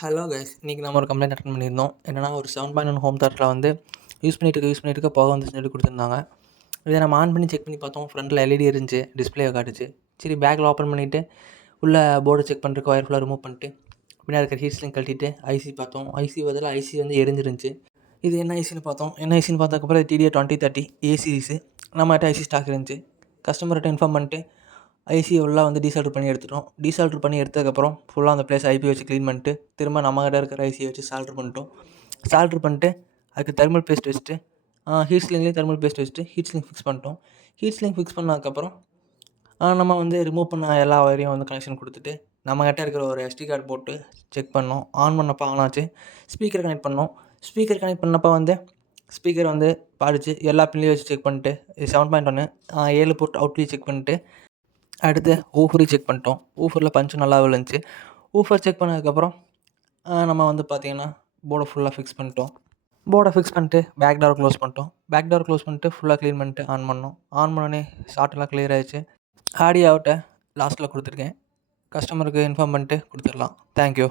Hello guys, இன்றைக்கி நம்ம ஒரு கம்ப்ளைண்ட் அட்டெண்ட் பண்ணியிருந்தோம். என்னென்னா, ஒரு 7.1 ஹோம் தேட்டரில் வந்து யூஸ் பண்ணிட்டு இருக்க புகை வந்துச்சுன்னு சொல்லி கொடுத்துருந்தாங்க. இதை நம்ம ஆன் பண்ணி செக் பண்ணி பார்த்தோம். ஃப்ரண்ட்டில் எல்இடி இருந்துச்சு, டிஸ்பிளே காட்டுச்சு. சரி, பேக்கில் ஓப்பன் பண்ணிவிட்டு உள்ள போர்டை செக் பண்ணுறதுக்கு ஒயர் ஃபுல்லாக ரிமூவ் பண்ணிட்டு பின்னாடி இருக்கிற ஹீட் ஸ்லிங் கழட்டிட்டு ஐசி பார்த்தோம். ஐசி பதில் ஐசி வந்து எரிஞ்சிருந்துச்சு. இது என்ன ஐசின்னு பார்த்தோம். என்ன ஐசின்னு பார்த்ததுக்கப்புறம் TDA 2030 ஏ சீரிஸு. நம்மகிட்ட ஐசி ஸ்டாக் இருந்துச்சு. கஸ்டமர்கிட்ட இன்ஃபார்ம் பண்ணிட்டு ஐசி உள்ளே வந்து டீசால்டர் பண்ணி எடுத்துட்டோம். டீசால்டர் பண்ணி எடுத்ததுக்கப்புறம் ஃபுல்லாக அந்த பிளேஸ் ஐபி வச்சு க்ளீன் பண்ணிட்டு திரும்ப நம்மகிட்ட இருக்கிற ஐசியை வச்சு சால்ட்ரு பண்ணிட்டோம். சால்ட்ரு பண்ணிட்டு அதுக்கு தெர்மல் பேஸ்ட் வச்சுட்டு ஹீட் ஸ்லிங்லேயும் தெர்மல் பேஸ்ட் வச்சுட்டு ஹீட் ஸ்லிங் ஃபிக்ஸ் பண்ணிட்டோம். ஹீட் ஸ்லிங் ஃபிக்ஸ் பண்ணதுக்கப்புறம் நம்ம வந்து ரிமூவ் பண்ண எல்லா வயரையும் வந்து கனெக்ஷன் கொடுத்துட்டு நம்மகிட்ட இருக்கிற ஒரு SD கார்டு போட்டு செக் பண்ணோம். ஆன் பண்ணப்போ ஆன் ஆச்சு. ஸ்பீக்கர் கனெக்ட் பண்ணோம். ஸ்பீக்கர் கனெக்ட் பண்ணப்போ வந்து ஸ்பீக்கர் வந்து பாடிச்சு. எல்லா பின்லையும் வச்சு செக் பண்ணிட்டு 7.1 7 போர்ட் அவுட்லேயும் செக் பண்ணிட்டு அடுத்து ஊஃபரையும் செக் பண்ணிட்டோம். ஊஃபரில் பஞ்சும் நல்லா விழுந்துச்சு. ஊஃபர் செக் பண்ணதுக்கப்புறம் நம்ம வந்து பார்த்திங்கன்னா போர்டை ஃபுல்லாக ஃபிக்ஸ் பண்ணிட்டோம். போர்டை ஃபிக்ஸ் பண்ணிட்டு பேக் டோரை க்ளோஸ் பண்ணிட்டோம். பேக் டோரை க்ளோஸ் பண்ணிட்டு ஃபுல்லாக க்ளீன் பண்ணிட்டு ஆன் பண்ணோம். ஆன் பண்ணோடனே ஷார்ட்லாம் கிளியர் ஆகிடுச்சு. ஆடியோ அவுட்டை லாஸ்ட்டில் கொடுத்துருக்கேன். கஸ்டமருக்கு இன்ஃபார்ம் பண்ணிட்டு கொடுத்துடலாம். தேங்க்யூ.